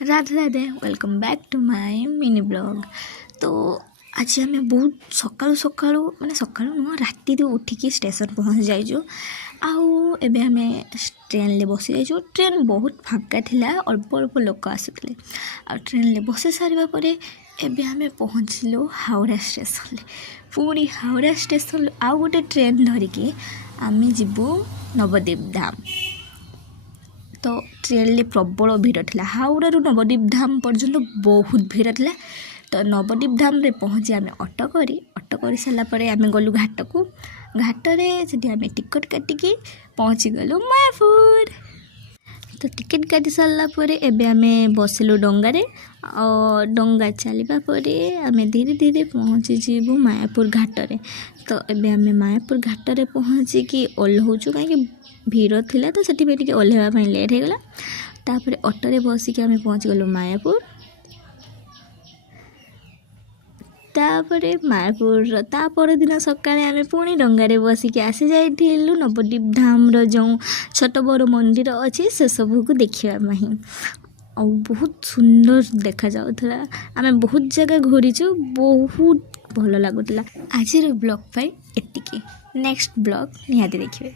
Radhe Radhe welcome back to my mini vlog. तो आज आम बहुत सकाळु सकाळु माने सकाळु नुह राति उठिकी स्टेशन पहुँच जाइजु। आउ एबे हमें ट्रेन ले बसी जाइजु। ट्रेन बहुत फाका थिला, अल्प अल्प लोक आसुतले। आ ट्रेन ले बसी सारिबा परे एबे हमें पहुँचलु हावड़ा स्टेशन ले। पुणी हावड़ा स्टेशन आउ गोटे ट्रेन धरिकी आमे जिबु नवद्वीप धाम। तो ट्रेन ले प्रबल भीड़ थिला। हावड़ा रु नवद्वीप धाम पर्यंत बहुत भीड़ थिला। तो नवद्वीप धाम रे पहुँची आमे ऑटो करी सारा परे आमे गलु घाट को। घाट रे सेठी आमे टिकट काटिकी पहुँची गलु मायापुर। तो टिकट काटी सारा परे एबे आमे बसिलु डंगा रे। और डंगा चलिबा परे आमे धीरे धीरे पहुँची जीवु मायापुर घाट रे। तो एबे आमे मायापुर घाट रे पहुँची कि ओल्हौचु कहीं भीड़ थिला। तो सेठी टिके ओल्हेवा पई लेट हो गला। तापर ऑटो रे बसिकी आमे पहुँच गलु मायापुर। तापरे मायापुर तापर दिन सकाळे आमे पुणी डंगारे बसिकी आसी जाइथिलु नवद्वीप धाम रो जो छोट बड़ मंदिर अछि से सब को देखिबा माही। और बहुत सुंदर देखा जाउथला। आमे बहुत जगह घूरीचु, बहुत भल लागुतला। आज ब्लॉग पाई एतिकी। नेक्स्ट ब्लॉग निहाती देखिबे।